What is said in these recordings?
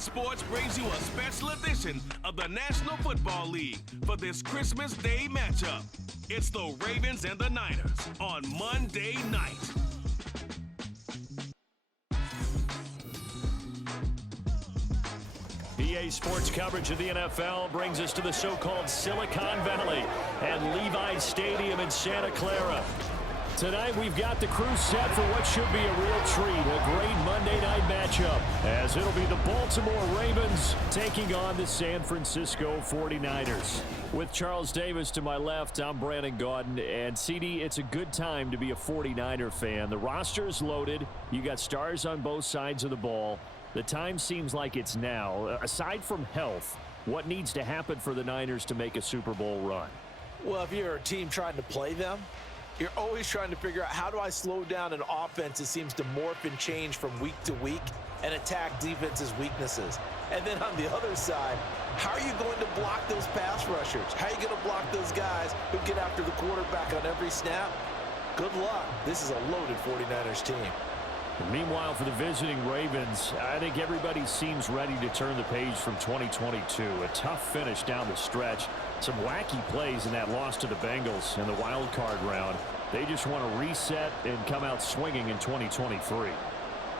Sports brings you a special edition of the National Football League for this Christmas Day matchup. It's the Ravens and the Niners on Monday night. EA Sports coverage of the NFL brings us to the so-called Silicon Valley and Levi's Stadium in Santa Clara. Tonight we've got the crew set for what should be a real treat, a great Monday night matchup, as it'll be the Baltimore Ravens taking on the San Francisco 49ers. With Charles Davis to my left, I'm Brandon Gaudin, and CD, it's a good time to be a 49er fan. The roster is loaded. You got stars on both sides of the ball. The time seems like it's now. Aside from health, what needs to happen for the Niners to make a Super Bowl run? Well, if you're a team trying to play them, you're always trying to figure out, how do I slow down an offense that seems to morph and change from week to week and attack defense's weaknesses? And then on the other side, how are you going to block those pass rushers? How are you going to block those guys who get after the quarterback on every snap? Good luck. This is a loaded 49ers team. Meanwhile, for the visiting Ravens, I think everybody seems ready to turn the page from 2022. A tough finish down the stretch. Some wacky plays in that loss to the Bengals in the wild card round. They just want to reset and come out swinging in 2023.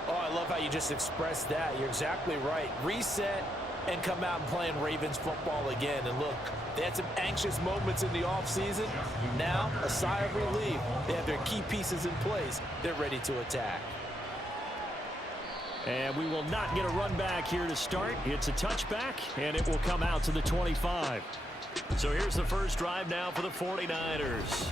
Oh, I love how you just expressed that. You're exactly right. Reset and come out and playing Ravens football again. And look, they had some anxious moments in the offseason. Now, a sigh of relief. They have their key pieces in place. They're ready to attack. And we will not get a run back here to start. It's a touchback, and it will come out to the 25. So here's the first drive now for the 49ers.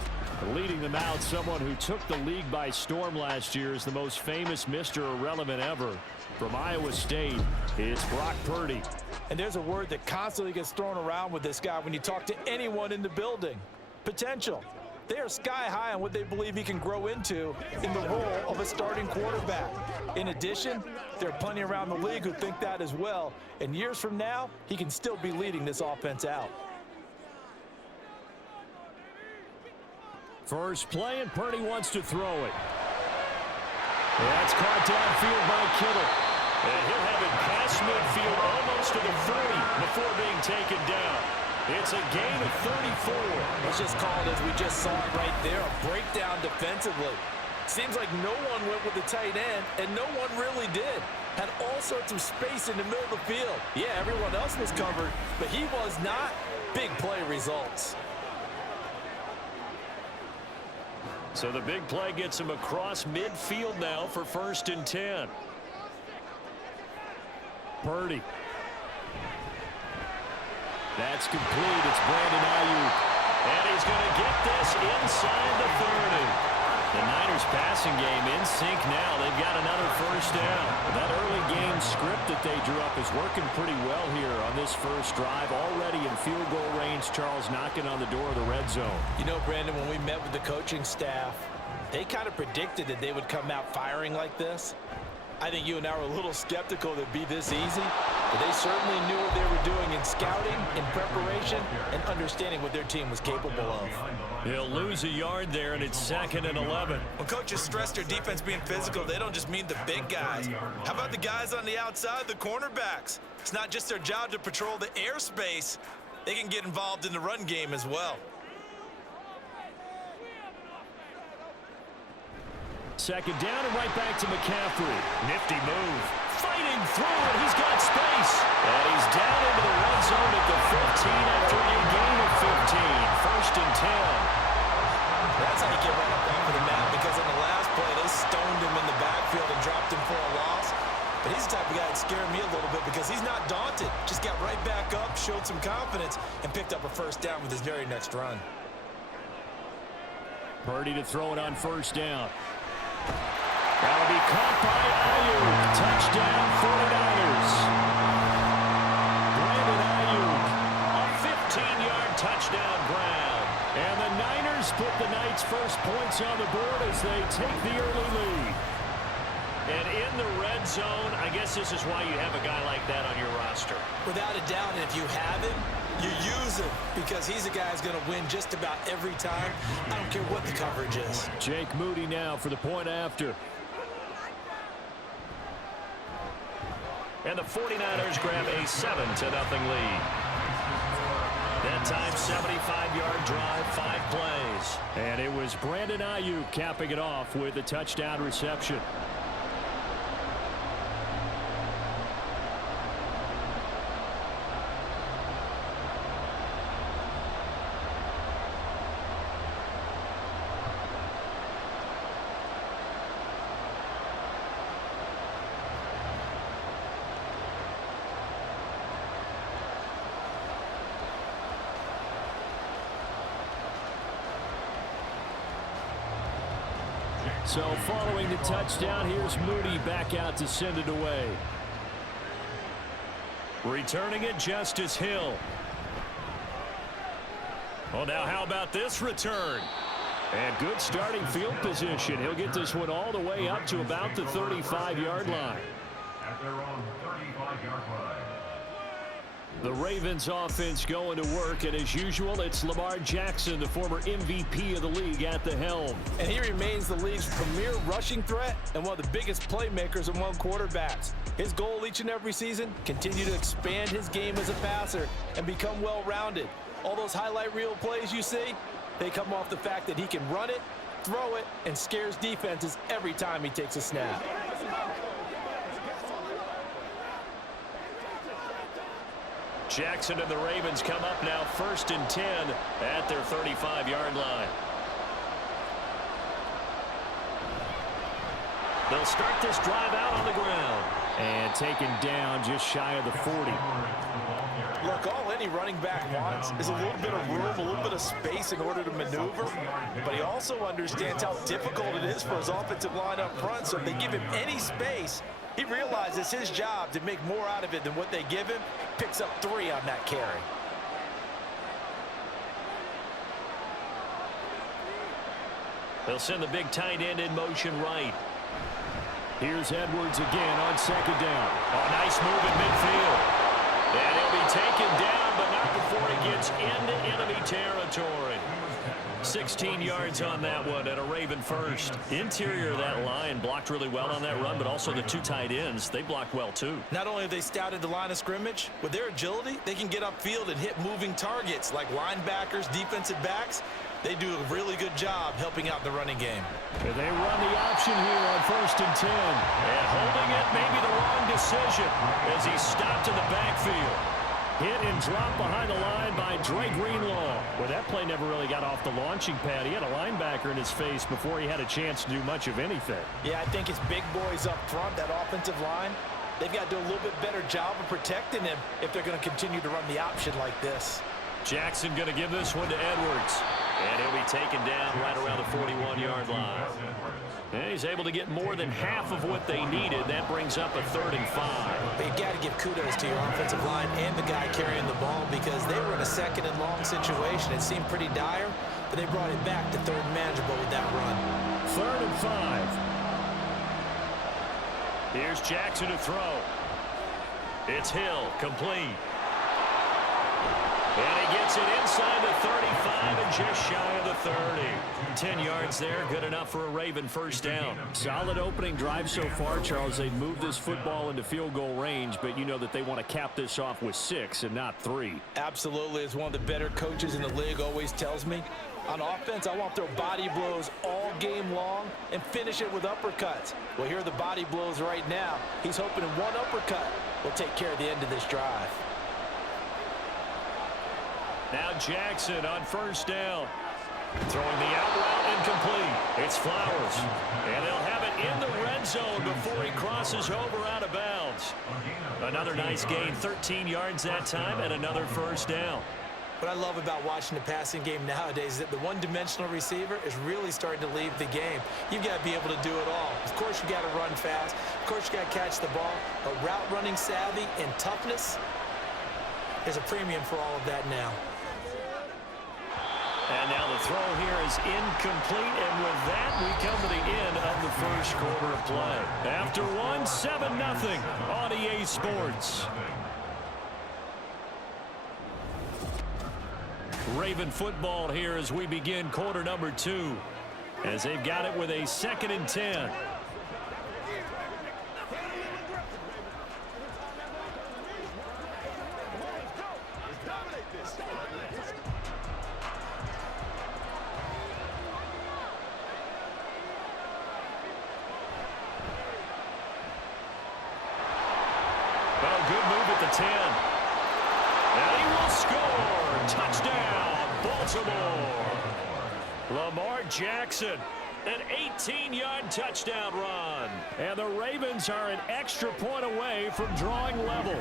Leading them out, someone who took the league by storm last year, is the most famous Mr. Irrelevant ever. From Iowa State, it's Brock Purdy. And there's a word that constantly gets thrown around with this guy when you talk to anyone in the building. Potential. They are sky high on what they believe he can grow into in the role of a starting quarterback. In addition, there are plenty around the league who think that as well. And years from now, he can still be leading this offense out. First play, and Purdy wants to throw it. That's caught downfield by Kittle. And he'll have it past midfield almost to the 40 before being taken down. It's a gain of 34. Let's just call it as we just saw it right there, a breakdown defensively. Seems like no one went with the tight end, and no one really did. Had all sorts of space in the middle of the field. Yeah, everyone else was covered, but he was not. Big play results. So the big play gets him across midfield now for 1st and 10. Purdy. That's complete. It's Brandon Ayuk. And he's going to get this inside the 30. The Niners passing game in sync now. They've got another first down. That early game script that they drew up is working pretty well here on this first drive. Already in field goal range, Charles knocking on the door of the red zone. You know, Brandon, when we met with the coaching staff, they kind of predicted that they would come out firing like this. I think you and I were a little skeptical that it'd be this easy, but they certainly knew what they were doing in scouting, in preparation, and understanding what their team was capable of. He'll lose a yard there, and it's 2nd and 11. When coaches stress their defense being physical, they don't just mean the big guys. How about the guys on the outside, the cornerbacks? It's not just their job to patrol the airspace. They can get involved in the run game as well. Second down and right back to McCaffrey. Nifty move. Fighting through it. He's got space. And he's down into the red zone at the 15 after a gain of 15. 1st and 10. That's how you get right up off of the mat, because on the last play, they stoned him in the backfield and dropped him for a loss. But he's the type of guy that scared me a little bit because he's not daunted. Just got right back up, showed some confidence, and picked up a first down with his very next run. Purdy to throw it on 1st down. That'll be caught by Ayuk. Touchdown, 49ers. Brandon Ayuk, a 15-yard touchdown grab. And the Niners put the Knights' first points on the board as they take the early lead. And in the red zone, I guess this is why you have a guy like that on your roster. Without a doubt, and if you have him, you use him, because he's a guy who's going to win just about every time. I don't care what the coverage is. Jake Moody now for the point after. And the 49ers grab a 7-0 lead. That time, 75-yard drive, 5 plays. And it was Brandon Ayuk capping it off with a touchdown reception. So following the touchdown, here's Moody back out to send it away. Returning it, Justice Hill. Well, now how about this return? And good starting field position. He'll get this one all the way up to about the 35-yard line. At their own 35-yard line. The Ravens offense going to work, and as usual, it's Lamar Jackson, the former MVP of the league, at the helm. And he remains the league's premier rushing threat and one of the biggest playmakers among quarterbacks. His goal each and every season, continue to expand his game as a passer and become well-rounded. All those highlight reel plays you see, they come off the fact that he can run it, throw it, and scares defenses every time he takes a snap. Jackson and the Ravens come up now 1st and 10 at their 35-yard line. They'll start this drive out on the ground. And taken down just shy of the 40. Look, all any running back wants is a little bit of room, a little bit of space in order to maneuver. But he also understands how difficult it is for his offensive line up front. So if they give him any space, he realizes his job to make more out of it than what they give him. Picks up 3 on that carry. They'll send the big tight end in motion right. Here's Edwards again on 2nd down. A nice move in midfield. And he'll be taken down, but not before he gets into enemy territory. 16 yards on that one and a Raven first. Interior of that line blocked really well on that run, but also the 2 tight ends, they blocked well too. Not only have they scouted the line of scrimmage, with their agility, they can get upfield and hit moving targets like linebackers, defensive backs. They do a really good job helping out the running game. And they run the option here on 1st and 10. And holding it may be the wrong decision as he stopped in the backfield. Hit and dropped behind the line by Dre Greenlaw. Well, that play never really got off the launching pad. He had a linebacker in his face before he had a chance to do much of anything. Yeah, I think it's big boys up front, that offensive line. They've got to do a little bit better job of protecting him if they're going to continue to run the option like this. Jackson going to give this one to Edwards. And he'll be taken down right around the 41-yard line. And he's able to get more than half of what they needed. That brings up a 3rd and 5. But you've got to give kudos to your offensive line and the guy carrying the ball because they were in a 2nd and long situation. It seemed pretty dire, but they brought it back to 3rd and manageable with that run. 3rd and 5. Here's Jackson to throw. It's Hill, complete. And he gets it inside the 35 and just shy of the 30. 10 yards there, good enough for a Raven first down. Solid opening drive so far, Charles. They've moved this football into field goal range, but you know that they want to cap this off with 6 and not 3. Absolutely, as one of the better coaches in the league always tells me, on offense, I want to throw body blows all game long and finish it with uppercuts. Well, here are the body blows right now. He's hoping in one uppercut will take care of the end of this drive. Now Jackson on 1st down. Throwing the out route incomplete. It's Flowers. And they'll have it in the red zone before he crosses over out of bounds. Another nice gain, 13 yards that time, and another first down. What I love about watching the passing game nowadays is that the one-dimensional receiver is really starting to leave the game. You've got to be able to do it all. Of course, you got to run fast. Of course, you got to catch the ball. But route running savvy and toughness, there's a premium for all of that now. And now the throw here is incomplete, and with that, we come to the end of the first quarter of play. After one, 7-0 on EA Sports. Raven football here as we begin quarter number 2, as they've got it with a 2nd and 10. Oh, good move at the 10. And he will score. Touchdown, Baltimore. Lamar Jackson, an 18-yard touchdown run. And the Ravens are an extra point away from drawing level.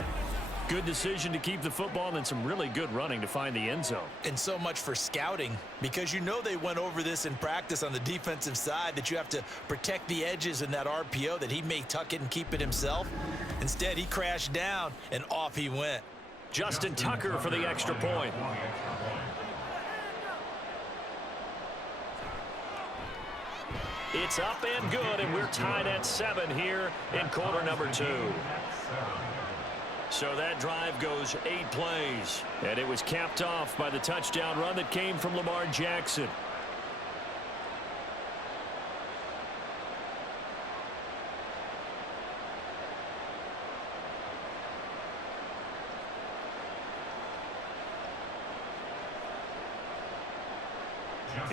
Good decision to keep the football and some really good running to find the end zone. And so much for scouting, because you know they went over this in practice on the defensive side, that you have to protect the edges in that RPO, that he may tuck it and keep it himself. Instead, he crashed down, and off he went. Justin Tucker for the extra point. It's up and good, and we're tied at 7 here in quarter number 2. So that drive goes 8 plays, and it was capped off by the touchdown run that came from Lamar Jackson.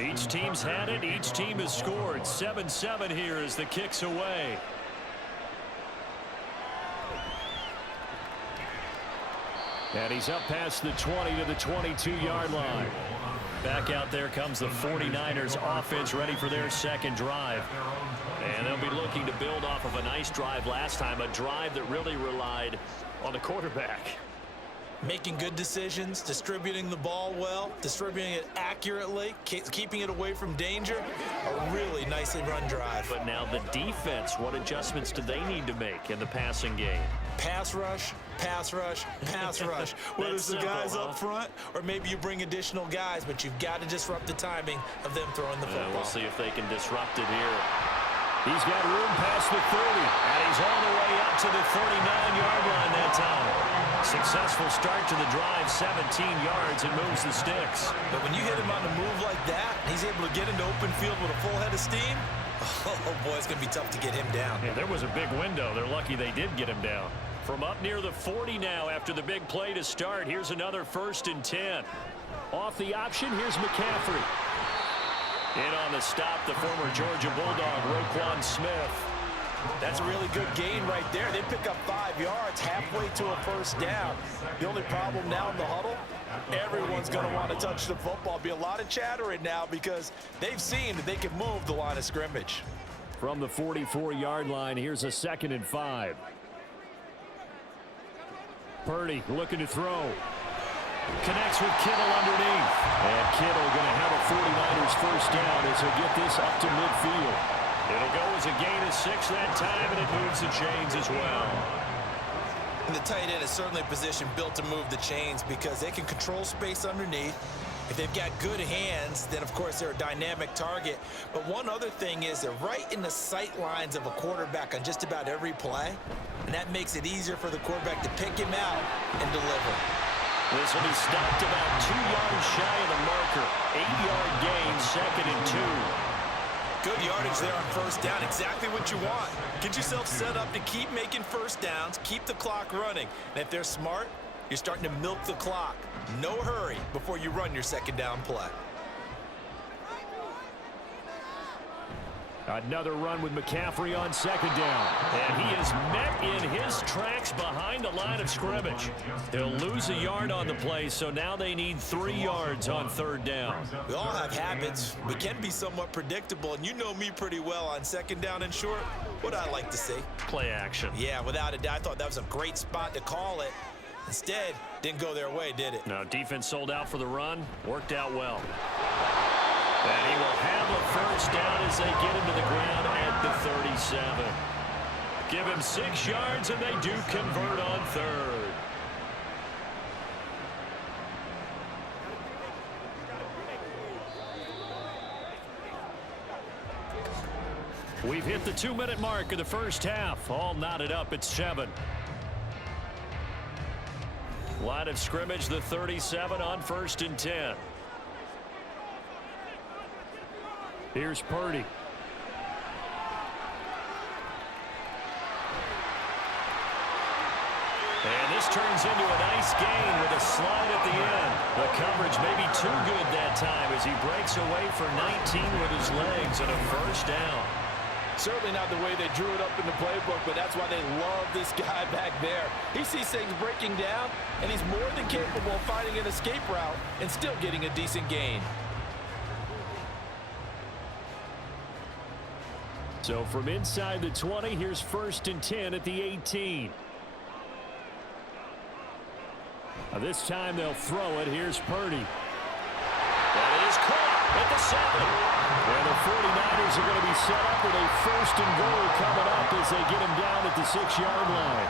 Each team's had it. Each team has scored. 7-7 here as the kick's away. And he's up past the 20 to the 22-yard line. Back out there comes the 49ers offense, ready for their second drive. And they'll be looking to build off of a nice drive last time, a drive that really relied on the quarterback. Making good decisions, distributing the ball well, distributing it accurately, keeping it away from danger. A really nicely run drive. But now the defense, what adjustments do they need to make in the passing game? Pass rush, pass rush, pass rush. Whether it's the guys up front or maybe you bring additional guys, but you've got to disrupt the timing of them throwing the football. We'll see if they can disrupt it here. He's got room past the 30, and he's all the way up to the 39-yard line that time. Successful start to the drive, 17 yards, and moves the sticks. But when you hit him on a move like that, he's able to get into open field with a full head of steam. Oh, boy, it's going to be tough to get him down. Yeah, there was a big window. They're lucky they did get him down. From up near the 40 now after the big play to start, here's another 1st and 10. Off the option, here's McCaffrey. In on the stop, the former Georgia Bulldog, Roquan Smith. That's a really good gain right there. They pick up 5 yards halfway to a first down. The only problem now in the huddle, everyone's going to want to touch the football. Be a lot of chattering now because they've seen that they can move the line of scrimmage. From the 44-yard line, here's a 2nd and 5. Purdy looking to throw. Connects with Kittle underneath. And Kittle going to have a 49ers first down as he'll get this up to midfield. It'll go as a gain of 6 that time, and it moves the chains as well. And the tight end is certainly a position built to move the chains because they can control space underneath. If they've got good hands, then, of course, they're a dynamic target. But one other thing is they're right in the sight lines of a quarterback on just about every play, and that makes it easier for the quarterback to pick him out and deliver. This will be stopped about 2 yards shy of the marker. 8-yard gain, 2nd and 2. Good yardage there on first down. Exactly what you want. Get yourself set up to keep making first downs, keep the clock running. And if they're smart, you're starting to milk the clock. No hurry before you run your second down play. Another run with McCaffrey on 2nd down. And he is met in his tracks behind the line of scrimmage. They'll lose a yard on the play, so now they need 3 yards on 3rd down. We all have habits. We can be somewhat predictable, and you know me pretty well on 2nd down and short. What I like to see. Play action. Yeah, without a doubt. I thought that was a great spot to call it. Instead, didn't go their way, did it? No, defense sold out for the run. Worked out well. And he will have a first down as they get him to the ground at the 37. Give him 6 yards, and they do convert on 3rd. We've hit the 2-minute mark of the first half. All knotted up at 7. Line of scrimmage, the 37 on 1st and 10. Here's Purdy. And this turns into a nice gain with a slide at the end. The coverage may be too good that time as he breaks away for 19 with his legs and a first down. certainly not the way they drew it up in the playbook, but that's why they love this guy back there. He sees things breaking down, and he's more than capable of finding an escape route and still getting a decent gain. So from inside the 20, here's 1st and 10 at the 18. This time they'll throw it. Here's Purdy. That is caught at the 7. And the 49ers are going to be set up with a 1st and goal coming up as they get him down at the 6-yard line.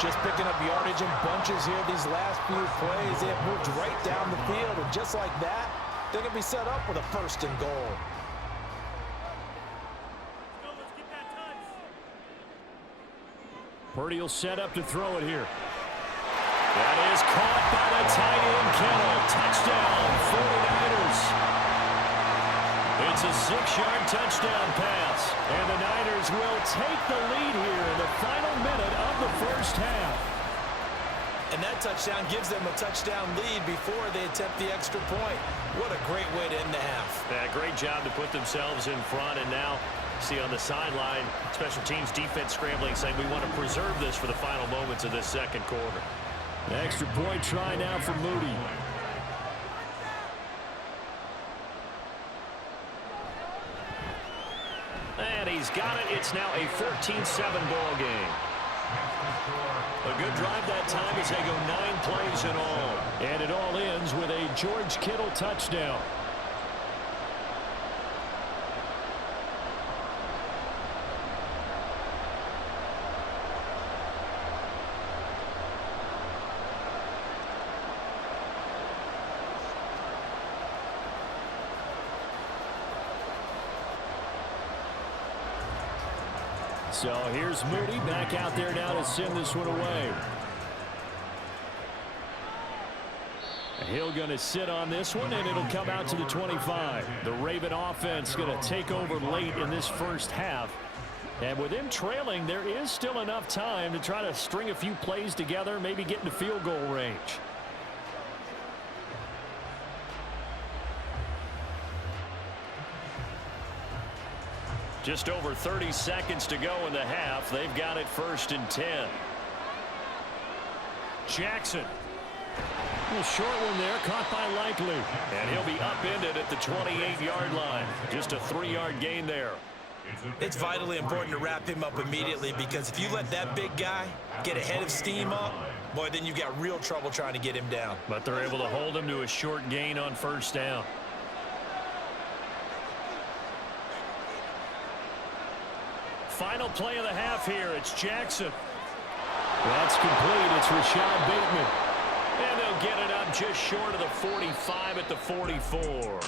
Just picking up yardage in bunches here these last few plays. They have moved right down the field, and just like that, they're going to be set up with a 1st and goal. Purdy will set up to throw it here. That is caught by the tight end, Kittle. Touchdown, 49ers. It's a 6-yard touchdown pass. And the Niners will take the lead here in the final minute of the first half. And that touchdown gives them a touchdown lead before they attempt the extra point. What a great way to end the half. Yeah, great job to put themselves in front. And now, see on the sideline, special teams defense scrambling, saying we want to preserve this for the final moments of this second quarter. The extra point try now for Moody. And he's got it. It's now a 14-7 ball game. A good drive that time as they go 9 plays in all. And it all ends with a George Kittle touchdown. So here's Moody back out there now to send this one away. Hill going to sit on this one, and it'll come out to the 25. The Raven offense going to take over late in this first half. And with them trailing, there is still enough time to try to string a few plays together, maybe get into field goal range. Just over 30 seconds to go in the half. They've got it 1st and 10. Jackson. A little short one there, caught by Likely. And he'll be upended at the 28-yard line. Just a 3-yard gain there. It's vitally important to wrap him up immediately, because if you let that big guy get ahead of steam up, boy, then you've got real trouble trying to get him down. But they're able to hold him to a short gain on 1st down. Final play of the half here. It's Jackson. That's complete. It's Rashad Bateman. And they'll get it up just short of the 45 at the 44.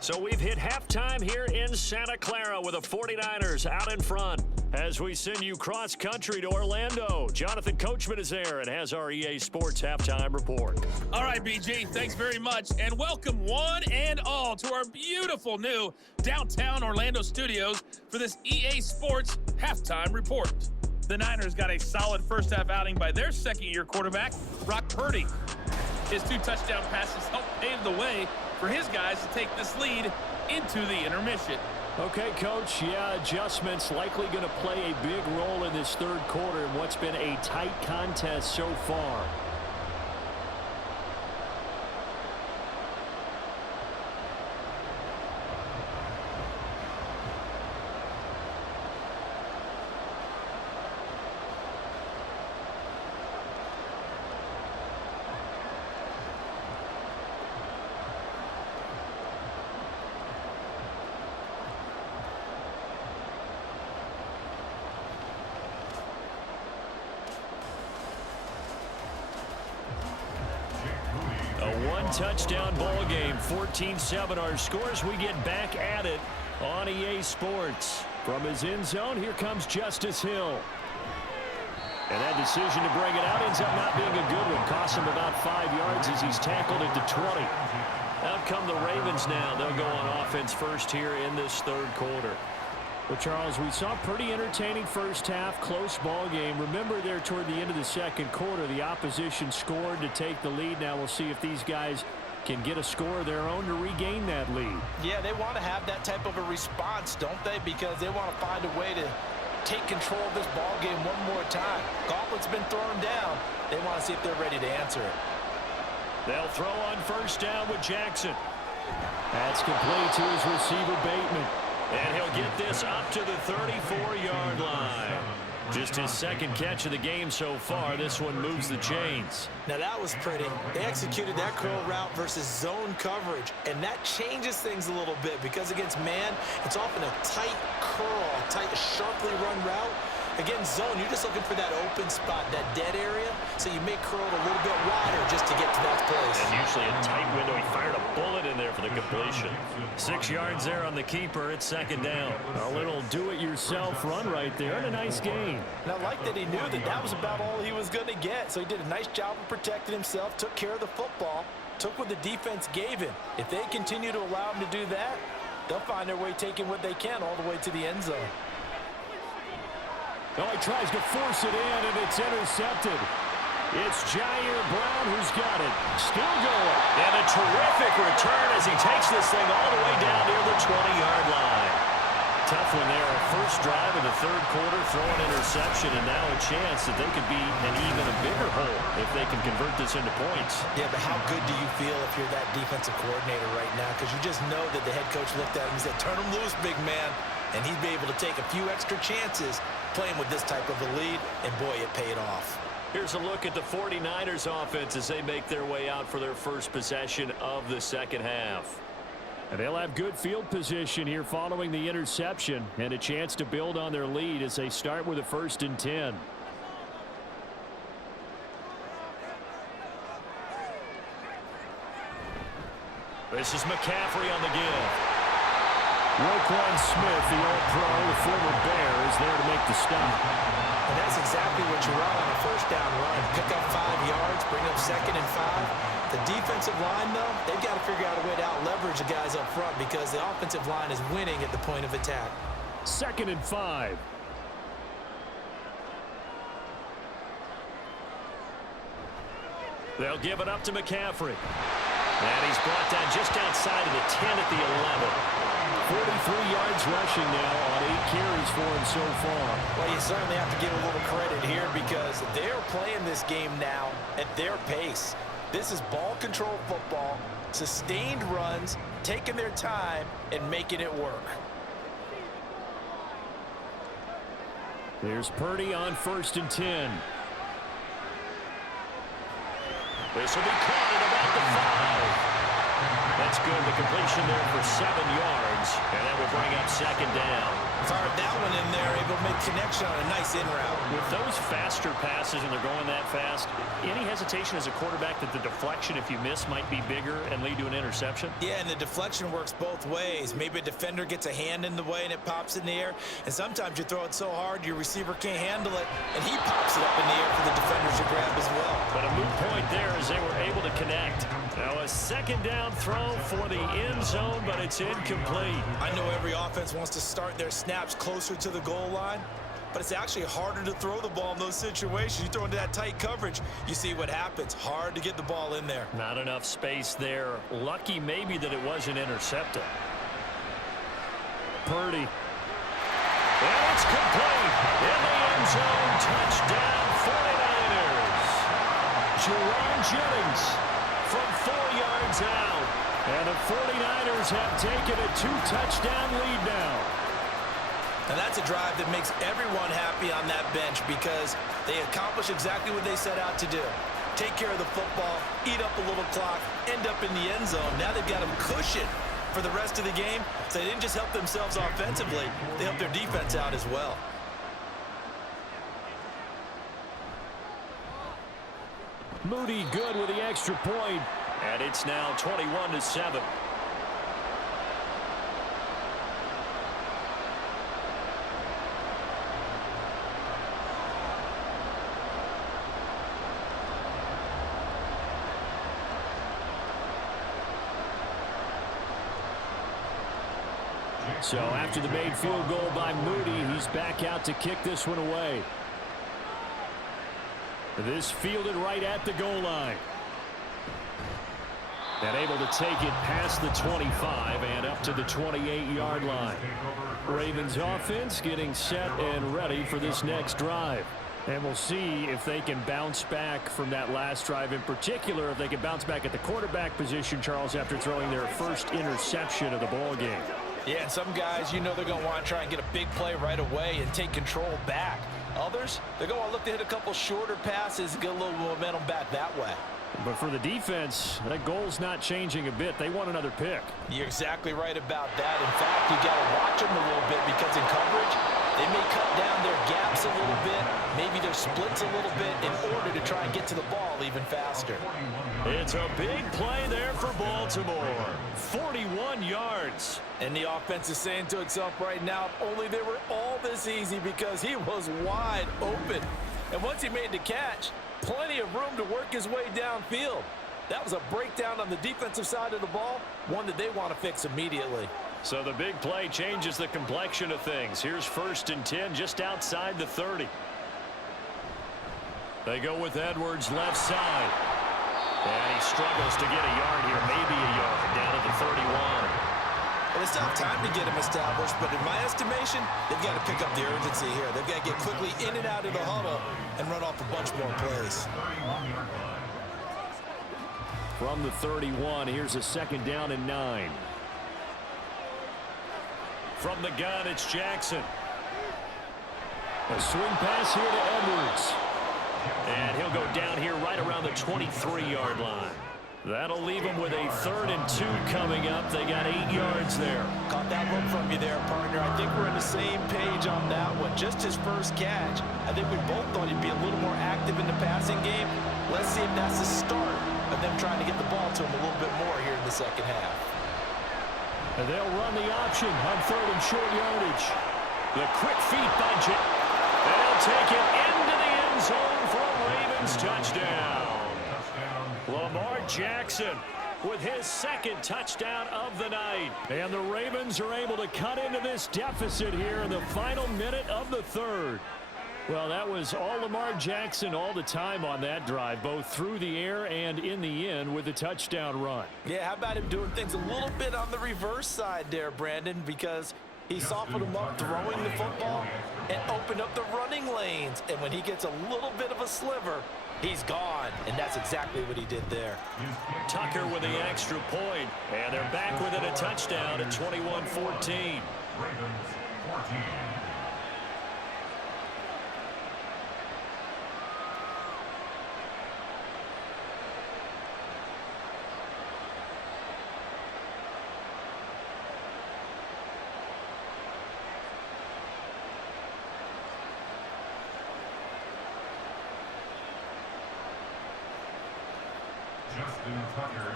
So we've hit halftime here in Santa Clara with the 49ers out in front. As we send you cross-country to Orlando, Jonathan Coachman is there and has our EA Sports halftime report. All right, BG, thanks very much, and welcome one and all to our beautiful new downtown Orlando studios for this EA Sports halftime report. The Niners got a solid first-half outing by their second-year quarterback, Brock Purdy. His 2 touchdown passes helped pave the way for his guys to take this lead into the intermission. Okay, Coach, yeah, adjustments likely going to play a big role in this third quarter in what's been a tight contest so far. Touchdown ball game, 14-7 our scores. We get back at it on EA Sports. From his end zone, here comes Justice Hill. And that decision to bring it out ends up not being a good one. Costs him about 5 yards as he's tackled at the 20. Out come the Ravens now. They'll go on offense first here in this third quarter. Well, Charles, we saw a pretty entertaining first half, close ball game. Remember there toward the end of the second quarter, the opposition scored to take the lead. Now we'll see if these guys can get a score of their own to regain that lead. Yeah, they want to have that type of a response, don't they? Because they want to find a way to take control of this ball game one more time. Gauntlet's been thrown down. They want to see if they're ready to answer it. They'll throw on first down with Jackson. That's complete to his receiver, Bateman. And he'll get this up to the 34-yard line. Just his second catch of the game so far. This one moves the chains. Now that was pretty. They executed that curl route versus zone coverage, and that changes things a little bit because against man, it's often a tight curl, a tight, sharply run route. Against zone, you're just looking for that open spot, that dead area, so you may curl it a little bit wider just to get to that place. And usually a tight window. He fired a bullet in there for the completion. 6 yards there on the keeper. It's second down. A little do-it-yourself run right there, and a nice gain. And I like that he knew that that was about all he was going to get, so he did a nice job of protecting himself, took care of the football, took what the defense gave him. If they continue to allow him to do that, they'll find their way taking what they can all the way to the end zone. Oh, he tries to force it in, and it's intercepted. It's Jair Brown who's got it. Still going. And a terrific return as he takes this thing all the way down near the 20-yard line. Tough one there. First drive of the third quarter, throw an interception, and now a chance that they could be in even a bigger hole if they can convert this into points. Yeah, but how good do you feel if you're that defensive coordinator right now? Because you just know that the head coach looked at him and said, turn him loose, big man. And he'd be able to take a few extra chances playing with this type of a lead, and boy, it paid off. Here's a look at the 49ers offense as they make their way out for their first possession of the second half. And they'll have good field position here following the interception and a chance to build on their lead as they start with a 1st and 10. This is McCaffrey on the give. Roquan Smith, the All-Pro, the former Bear, is there to make the stop. And that's exactly what you run on a first down run. Pick up 5 yards, bring up 2nd and 5. The defensive line, though, they've got to figure out a way to out-leverage the guys up front because the offensive line is winning at the point of attack. 2nd and 5. They'll give it up to McCaffrey. And he's brought down just outside of the 10 at the 11. 43 yards rushing now on 8 carries for him so far. Well, you certainly have to give a little credit here because they're playing this game now at their pace. This is ball control football, sustained runs, taking their time, and making it work. There's Purdy on 1st and 10. This will be caught at about the 5. That's good. The completion there for 7 yards, and that will bring up 2nd down. Fired that one in there, able to make connection on a nice in route. With those faster passes and they're going that fast, any hesitation as a quarterback that the deflection, if you miss, might be bigger and lead to an interception? Yeah, and the deflection works both ways. Maybe a defender gets a hand in the way and it pops in the air, and sometimes you throw it so hard your receiver can't handle it, and he pops it up in the air for the defenders to grab as well. But a moot point there as they were able to connect. Now a 2nd down throw for the end zone, but it's incomplete. I know every offense wants to start their snaps closer to the goal line, but it's actually harder to throw the ball in those situations. You throw into that tight coverage, you see what happens. Hard to get the ball in there. Not enough space there. Lucky maybe that it wasn't intercepted. Purdy. And it's complete. In the end zone. Touchdown 49ers. Jerome Jennings from 4 yards out. And the 49ers have taken a 2-touchdown lead now. And that's a drive that makes everyone happy on that bench because they accomplish exactly what they set out to do. Take care of the football, eat up a little clock, end up in the end zone. Now they've got them cushioned for the rest of the game. So they didn't just help themselves offensively, they helped their defense out as well. Moody good with the extra point. And it's now 21-7. So after the made field goal by Moody, he's back out to kick this one away. This fielded right at the goal line. And able to take it past the 25 and up to the 28-yard line. Ravens offense getting set and ready for this next drive. And we'll see if they can bounce back from that last drive, in particular if they can bounce back at the quarterback position, Charles, after throwing their first interception of the ball game. Yeah, and some guys, you know, they're going to want to try and get a big play right away and take control back. Others, they're going to want to look to hit a couple shorter passes and get a little momentum back that way. But for the defense, that goal's not changing a bit. They want another pick. You're exactly right about that. In fact, you got to watch them a little bit because in coverage, they may cut down their gaps a little bit, maybe their splits a little bit in order to try and get to the ball even faster. It's a big play there for Baltimore. 41 yards. And the offense is saying to itself right now, if only they were all this easy, because he was wide open. And once he made the catch, plenty of room to work his way downfield. That was a breakdown on the defensive side of the ball, one that they want to fix immediately. So the big play changes the complexion of things. Here's 1st and 10 just outside the 30. They go with Edwards left side. And he struggles to get a yard here, maybe a yard, down at the 31. Well, they still have time to get him established, but in my estimation, they've got to pick up the urgency here. They've got to get quickly in and out of the huddle and run off a bunch more plays. From the 31, here's a 2nd down and 9. From the gun, it's Jackson. A swing pass here to Edwards. And he'll go down here right around the 23-yard line. That'll leave him with a 3rd and 2 coming up. They got 8 yards there. Caught that look from you there, partner. I think we're on the same page on that one. Just his first catch. I think we both thought he'd be a little more active in the passing game. Let's see if that's the start of them trying to get the ball to him a little bit more here in the second half. And they'll run the option on 3rd and short yardage. The quick feet by Jet. They'll take it into the end zone for a Ravens touchdown. Lamar Jackson with his 2nd touchdown of the night. And the Ravens are able to cut into this deficit here in the final minute of the 3rd. Well, that was all Lamar Jackson all the time on that drive, both through the air and in the end with a touchdown run. Yeah, how about him doing things a little bit on the reverse side there, Brandon, because he softened him up throwing the football and opened up the running lanes. And when he gets a little bit of a sliver, he's gone, and that's exactly what he did there. Tucker with the extra point, and they're back within a touchdown at 21-14. Ravens 14.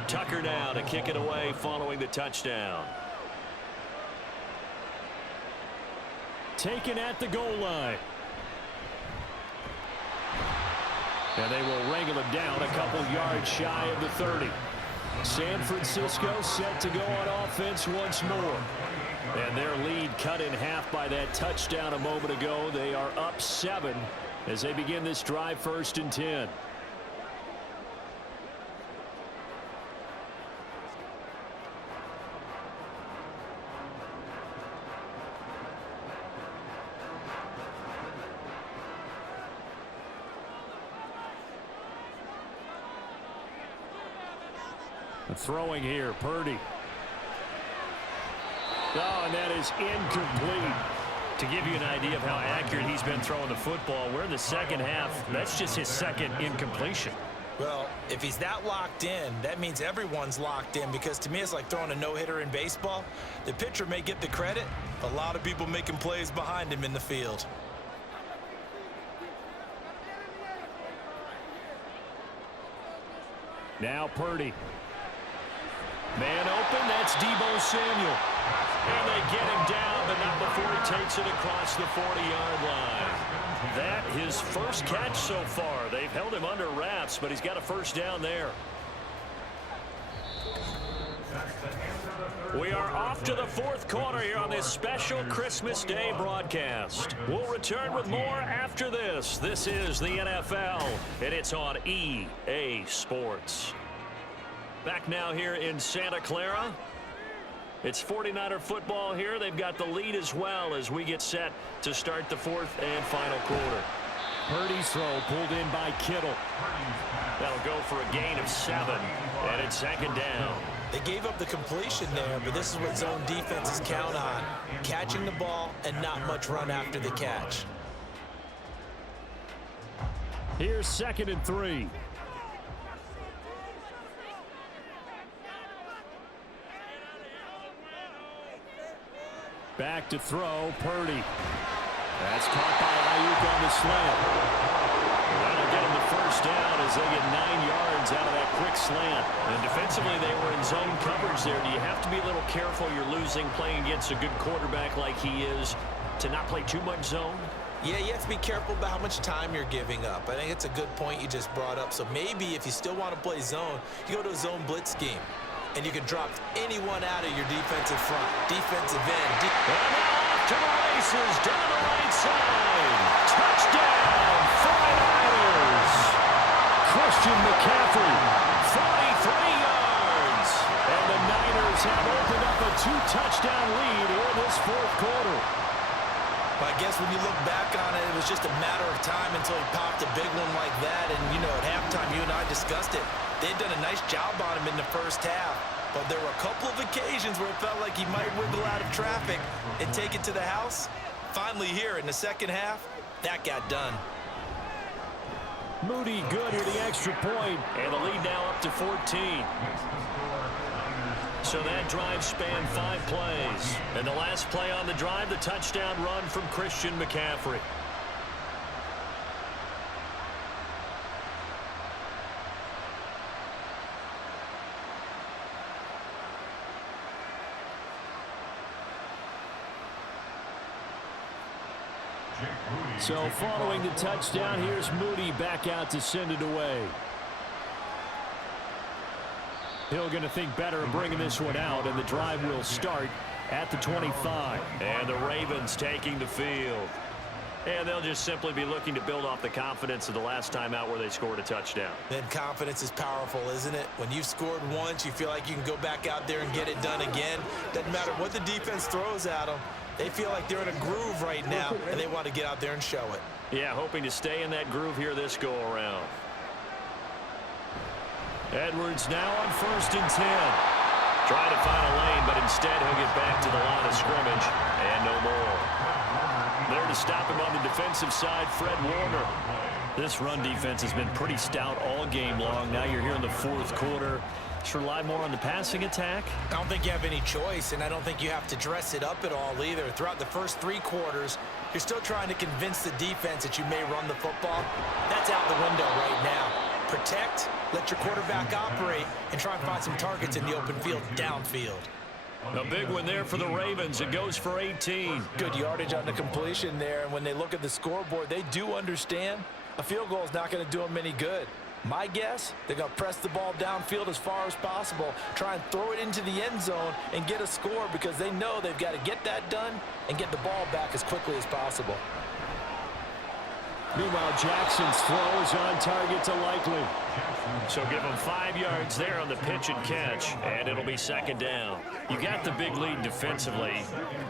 Tucker now to kick it away following the touchdown. Taken at the goal line. And they will wrangle him down a couple yards shy of the 30. San Francisco set to go on offense once more. And their lead cut in half by that touchdown a moment ago. They are up 7 as they begin this drive, 1st and 10. Throwing here, Purdy. Oh, and that is incomplete. To give you an idea of how accurate he's been throwing the football, we're in the second half. That's just his 2nd incompletion. Well, if he's that locked in, that means everyone's locked in, because to me it's like throwing a no-hitter in baseball. The pitcher may get the credit, a lot of people making plays behind him in the field. Now Purdy. Man open, that's Deebo Samuel. And they get him down, but not before he takes it across the 40-yard line. That his first catch so far. They've held him under wraps, but he's got a 1st down there. We are off to the 4th quarter here on this special Christmas Day broadcast. We'll return with more after this. This is the NFL, and it's on EA Sports. Back now here in Santa Clara. It's 49er football here. They've got the lead as well as we get set to start the fourth and final quarter. Purdy's throw pulled in by Kittle. That'll go for a gain of 7, and it's second down. They gave up the completion there, but this is what zone defenses count on. Catching the ball and not much run after the catch. Here's 2nd and 3. Back to throw, Purdy. That's caught by Ayuk on the slant. That'll get him the first down as they get 9 yards out of that quick slant. And defensively, they were in zone coverage there. Do you have to be a little careful? You're losing playing against a good quarterback like he is to not play too much zone? Yeah, you have to be careful about how much time you're giving up. I think it's a good point you just brought up. So maybe if you still want to play zone, you go to a zone blitz scheme. And you can drop anyone out of your defensive front. Defensive end. And off to the races down the right side. Touchdown, 49ers. Christian McCaffrey. 43 yards. And the Niners have opened up a 2-touchdown lead in this fourth quarter. But I guess when you look back on it, it was just a matter of time until he popped a big one like that. And, you know, at halftime, you and I discussed it. They'd done a nice job on him in the first half. But there were a couple of occasions where it felt like he might wiggle out of traffic and take it to the house. Finally here in the second half, that got done. Moody good with the extra point. And the lead now up to 14. So that drive spanned 5 plays. And the last play on the drive, the touchdown run from Christian McCaffrey. So following the touchdown, here's Moody back out to send it away. Hill going to think better of bringing this one out, and the drive will start at the 25. And the Ravens taking the field. And they'll just simply be looking to build off the confidence of the last time out where they scored a touchdown. Then confidence is powerful, isn't it? When you've scored once, you feel like you can go back out there and get it done again. Doesn't matter what the defense throws at them. They feel like they're in a groove right now, and they want to get out there and show it. Yeah, hoping to stay in that groove here this go-around. Edwards now on 1st and 10. Trying to find a lane, but instead he'll get back to the line of scrimmage, and no more. There to stop him on the defensive side, Fred Warner. This run defense has been pretty stout all game long. Now you're here in the fourth quarter. Just rely more on the passing attack. I don't think you have any choice, and I don't think you have to dress it up at all either. Throughout the first 3 quarters, you're still trying to convince the defense that you may run the football. That's out the window right now. Protect, let your quarterback operate, and try and find some targets in the open field downfield. A big one there for the Ravens. It goes for 18. Good yardage on the completion there, and when they look at the scoreboard, they do understand a field goal is not going to do them any good. My guess, they're going to press the ball downfield as far as possible, try and throw it into the end zone and get a score because they know they've got to get that done and get the ball back as quickly as possible. Meanwhile, Jackson's throw is on target to Likely. So give him 5 yards there on the pitch and catch, and it'll be 2nd down. You got the big lead defensively.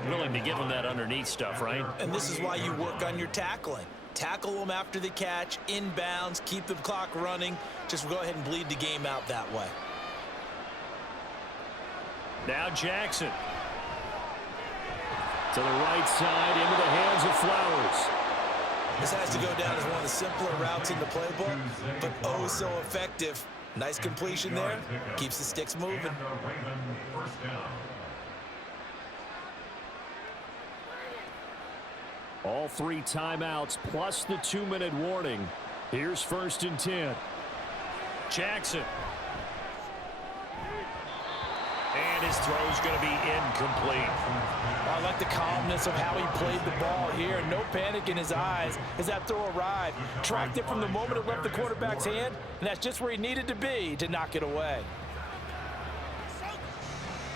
Willing to give him that underneath stuff, right? And this is why you work on your tackling. Tackle them after the catch, inbounds, keep the clock running. Just go ahead and bleed the game out that way. Now Jackson. To the right side, into the hands of Flowers. This has to go down as one of the simpler routes in the playbook, but oh so effective. Nice completion there. Keeps the sticks moving. All 3 timeouts plus the 2-minute warning. Here's 1st and 10. Jackson. And his throw's going to be incomplete. I like the calmness of how he played the ball here. No panic in his eyes as that throw arrived. Tracked it from the moment it left the quarterback's hand, and that's just where he needed to be to knock it away.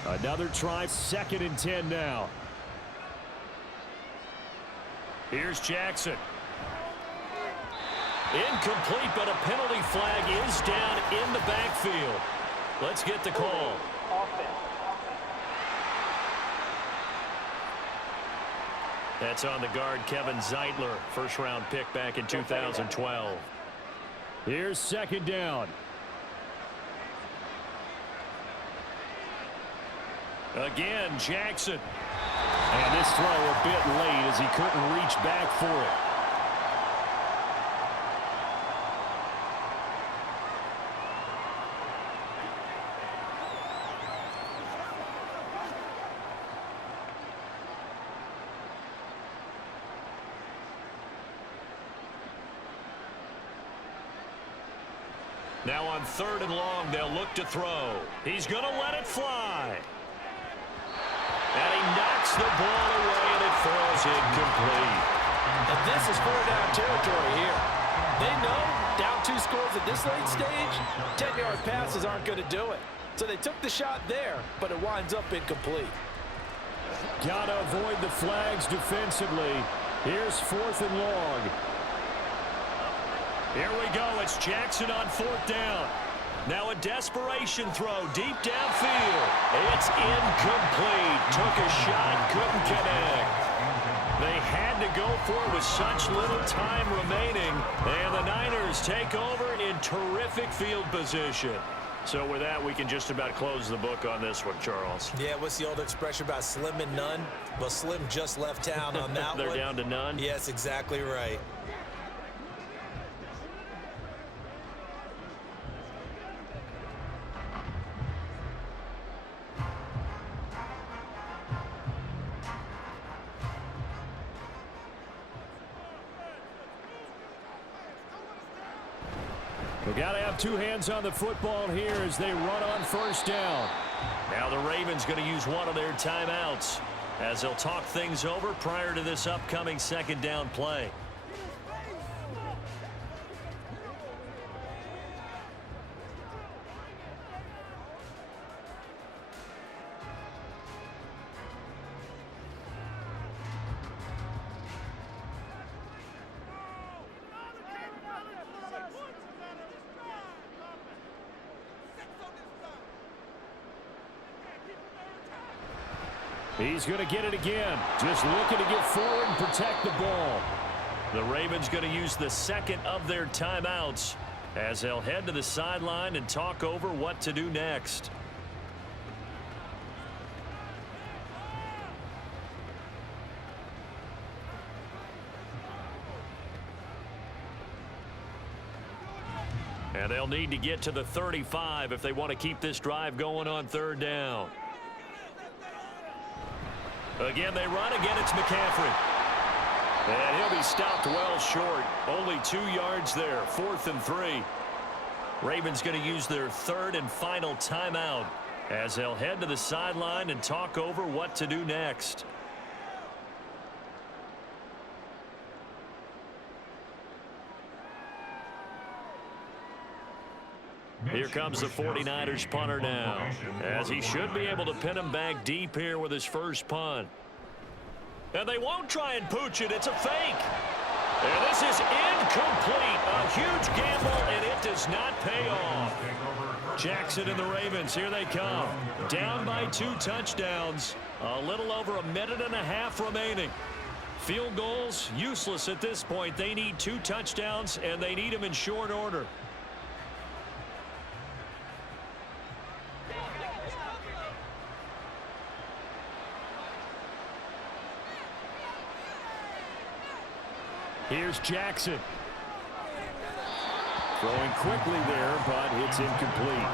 Another try, 2nd and 10 now. Here's Jackson. Incomplete, but a penalty flag is down in the backfield. Let's get the call. That's on the guard, Kevin Zeitler, first-round pick back in 2012. Here's second down. Again, Jackson. And this throw a bit late as he couldn't reach back for it. Now on 3rd and long, they'll look to throw. He's going to let it fly. And he knocks the ball away, and it falls incomplete. And this is 4-down territory here. They know down 2 scores at this late stage, 10-yard passes aren't going to do it. So they took the shot there, but it winds up incomplete. Got to avoid the flags defensively. Here's 4th and long. Here we go. It's Jackson on 4th down. Now a desperation throw deep downfield. It's incomplete. Took a shot, couldn't connect. They had to go for it with such little time remaining. And the Niners take over in terrific field position. So with that, we can just about close the book on this one, Charles. Yeah, what's the old expression about slim and none? Well, Slim just left town on that one. They're down to none? Yes, exactly right. We got to have 2 hands on the football here as they run on 1st down. Now the Ravens going to use one of their timeouts as they'll talk things over prior to this upcoming 2nd down play. He's going to get it again. Just looking to get forward and protect the ball. The Ravens going to use the 2nd of their timeouts as they'll head to the sideline and talk over what to do next. And they'll need to get to the 35 if they want to keep this drive going on 3rd down. Again, they run. Again, it's McCaffrey. And he'll be stopped well short. Only 2 yards there. 4th and 3. Ravens going to use their 3rd and final timeout as they'll head to the sideline and talk over what to do next. Here comes the 49ers punter now, as he should be able to pin him back deep here with his first punt. And they won't try and pooch it. It's a fake. And this is incomplete. A huge gamble, and it does not pay off. Jackson and the Ravens, here they come. Down by 2 touchdowns. A little over a minute and a half remaining. Field goals, useless at this point. They need 2 touchdowns, and they need them in short order. Here's Jackson. Throwing quickly there, but it's incomplete.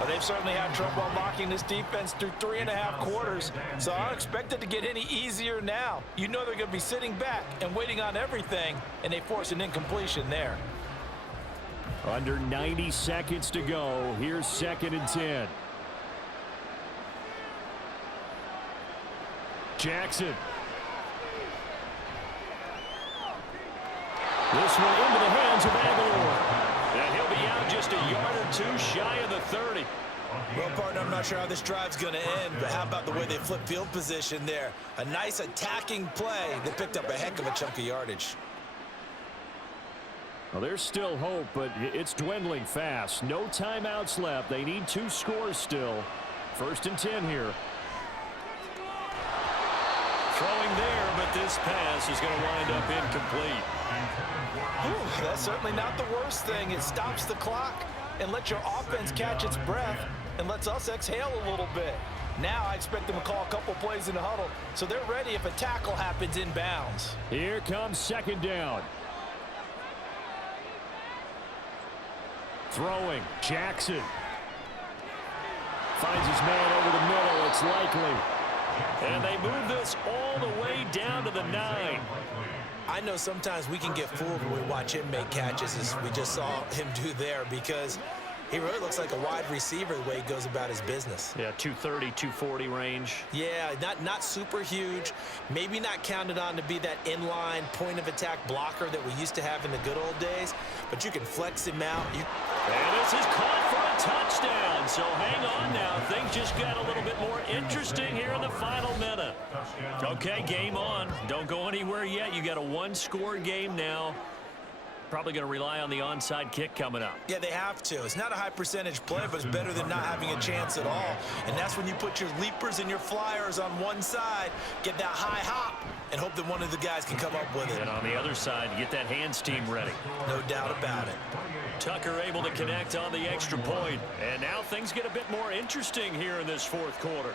Well, they've certainly had trouble unlocking this defense through 3.5 quarters, so I don't expect it to get any easier now. You know they're going to be sitting back and waiting on everything, and they force an incompletion there. Under 90 seconds to go. Here's 2nd and 10. Jackson. This one into the hands of Aguilar. And he'll be out just a yard or 2 shy of the 30. Well, partner, I'm not sure how this drive's going to end, but how about the way they flip field position there? A nice attacking play that picked up a heck of a chunk of yardage. Well, there's still hope, but it's dwindling fast. No timeouts left. They need 2 scores still. 1st and 10 here. Throwing there, but this pass is going to wind up incomplete. Ooh, that's certainly not the worst thing. It stops the clock and lets your offense catch its breath and lets us exhale a little bit. Now I expect them to call a couple plays in the huddle so they're ready if a tackle happens inbounds. Here comes 2nd down. Throwing, Jackson. Finds his man over the middle, it's likely. And they move this all the way down to the 9. I know sometimes we can get fooled when we watch him make catches as we just saw him do there because he really looks like a wide receiver the way he goes about his business. Yeah, 230, 240 range. Yeah, not super huge. Maybe not counted on to be that inline point-of-attack blocker that we used to have in the good old days, but you can flex him out. And this is caught for a touchdown. So hang on now. Things just got a little bit more interesting here in the final minute. Okay, game on. Don't go anywhere yet. You got a 1-score game now. Probably going to rely on the onside kick coming up. Yeah, they have to. It's not a high percentage play, but it's better than not having a chance at all. And that's when you put your leapers and your flyers on one side, get that high hop, and hope that one of the guys can come up with it. And on the other side, get that hands team ready. No doubt about it. Tucker able to connect on the extra point. And now things get a bit more interesting here in this 4th quarter.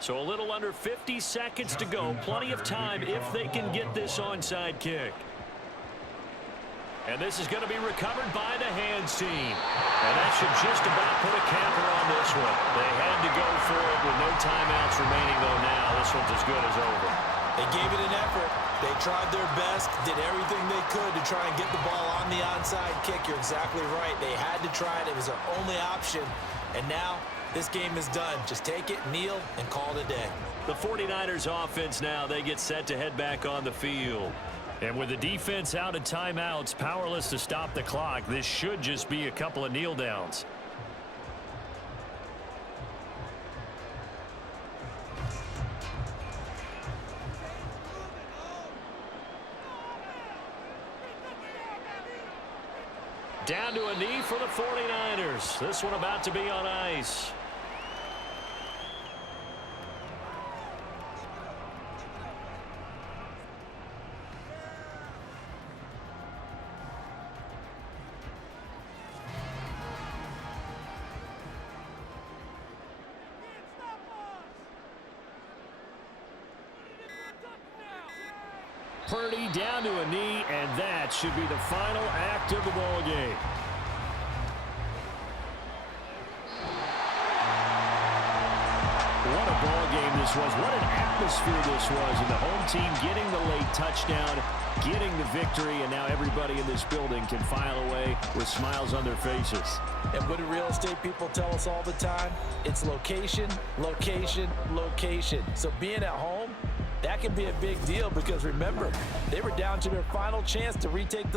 So a little under 50 seconds to go. Plenty of time if they can get this onside kick. And this is going to be recovered by the hands team. And that should just about put a capper on this one. They had to go for it with no timeouts remaining, though now. This one's as good as over. They gave it an effort. They tried their best, did everything they could to try and get the ball on the onside kick. You're exactly right. They had to try it. It was their only option. And now this game is done. Just take it, kneel, and call it a day. The 49ers offense now, they get set to head back on the field. And with the defense out of timeouts, powerless to stop the clock, this should just be a couple of kneel downs. Down to a knee for the 49ers. This one about to be on ice. Purdy down to a knee, and that should be the final act of the ball game. What a ball game this was. What an atmosphere this was. And the home team getting the late touchdown, getting the victory, and now everybody in this building can file away with smiles on their faces. And what do real estate people tell us all the time? It's location, location, location. So being at home, that can be a big deal because remember, they were down to their final chance to retake the